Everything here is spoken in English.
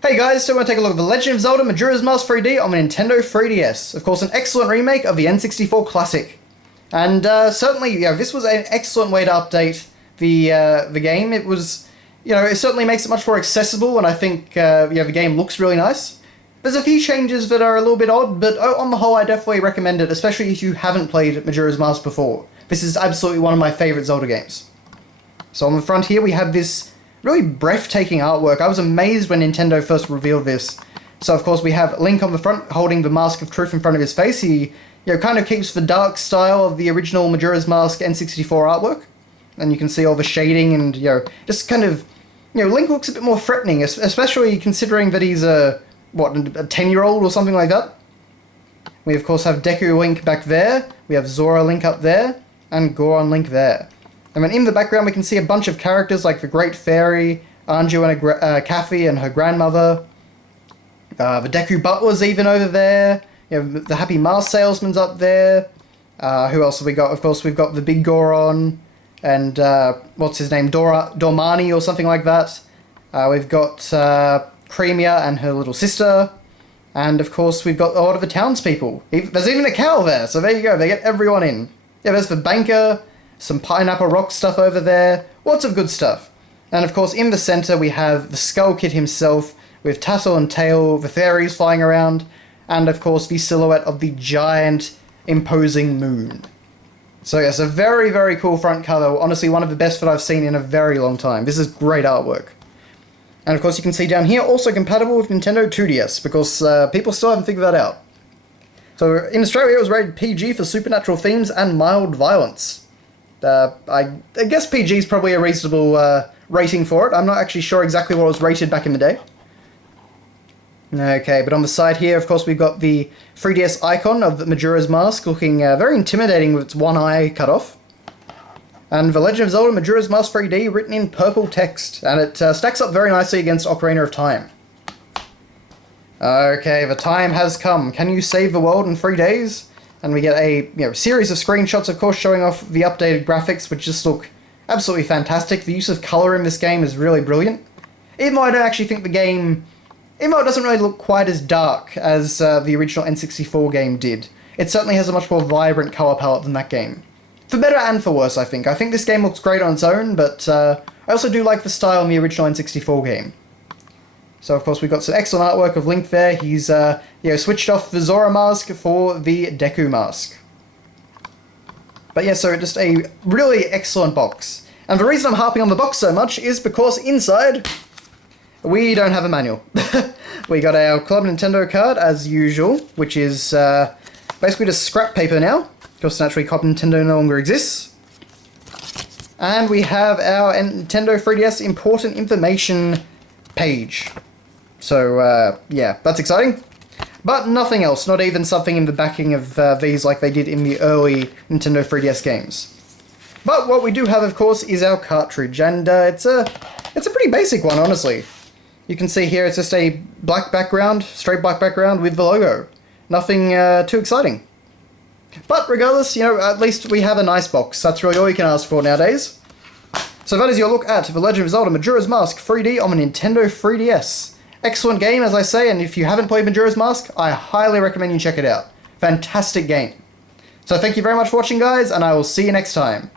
Hey guys, so we're going to take a look at The Legend of Zelda Majora's Mask 3D on the Nintendo 3DS. Of course, an excellent remake of the N64 classic. And certainly, this was an excellent way to update the game. It was, it certainly makes it much more accessible, and I think, the game looks really nice. There's a few changes that are a little bit odd, but on the whole, I definitely recommend it, especially if you haven't played Majora's Mask before. This is absolutely one of my favourite Zelda games. So on the front here, we have this really breathtaking artwork. I was amazed when Nintendo first revealed this. So of course we have Link on the front holding the Mask of Truth in front of his face. He kind of keeps the dark style of the original Majora's Mask N64 artwork. And you can see all the shading and, just kind of, Link looks a bit more threatening, especially considering that he's a 10-year-old or something like that. We of course have Deku Link back there, we have Zora Link up there, and Goron Link there. And then in the background we can see a bunch of characters like the Great Fairy, Anju and Kathy and her grandmother. The Deku Butler's even over there. The Happy Mask Salesman's up there. Who else have we got? Of course we've got the Big Goron and what's his name? Dormani or something like that. We've got Cremia and her little sister. And of course we've got a lot of the townspeople. There's even a cow there, so there you go, they get everyone in. Yeah, there's the banker, some Pineapple Rock stuff over there, lots of good stuff. And of course in the centre we have the Skull Kid himself, with Tassel and Tail, the fairies flying around, and of course the silhouette of the giant, imposing moon. So yes, a very, very cool front cover, honestly one of the best that I've seen in a very long time. This is great artwork. And of course you can see down here, also compatible with Nintendo 2DS, because people still haven't figured that out. So in Australia it was rated PG for supernatural themes and mild violence. I guess PG is probably a reasonable rating for it. I'm not actually sure exactly what it was rated back in the day. Okay, but on the side here, of course, we've got the 3DS icon of the Majora's Mask, looking very intimidating with its one eye cut off. And The Legend of Zelda Majora's Mask 3D written in purple text, and it stacks up very nicely against Ocarina of Time. Okay, the time has come. Can you save the world in 3 days? And we get a series of screenshots, of course, showing off the updated graphics, which just look absolutely fantastic. The use of colour in this game is really brilliant. Even though I don't actually think the game, even though it doesn't really look quite as dark as the original N64 game did, it certainly has a much more vibrant colour palette than that game. For better and for worse, I think. I think this game looks great on its own, but I also do like the style in the original N64 game. So of course we've got some excellent artwork of Link there. He's switched off the Zora Mask for the Deku Mask. But yeah, so just a really excellent box. And the reason I'm harping on the box so much is because inside we don't have a manual. We got our Club Nintendo card as usual, which is basically just scrap paper now, because naturally Club Nintendo no longer exists. And we have our Nintendo 3DS important information page. So, yeah, that's exciting. But nothing else, not even something in the backing of these like they did in the early Nintendo 3DS games. But what we do have, of course, is our cartridge, and it's a pretty basic one, honestly. You can see here it's just a black background, straight black background with the logo. Nothing too exciting. But regardless, at least we have a nice box. That's really all you can ask for nowadays. So that is your look at The Legend of Zelda Majora's Mask 3D on the Nintendo 3DS. Excellent game, as I say, and if you haven't played Majora's Mask, I highly recommend you check it out. Fantastic game. So thank you very much for watching, guys, and I will see you next time.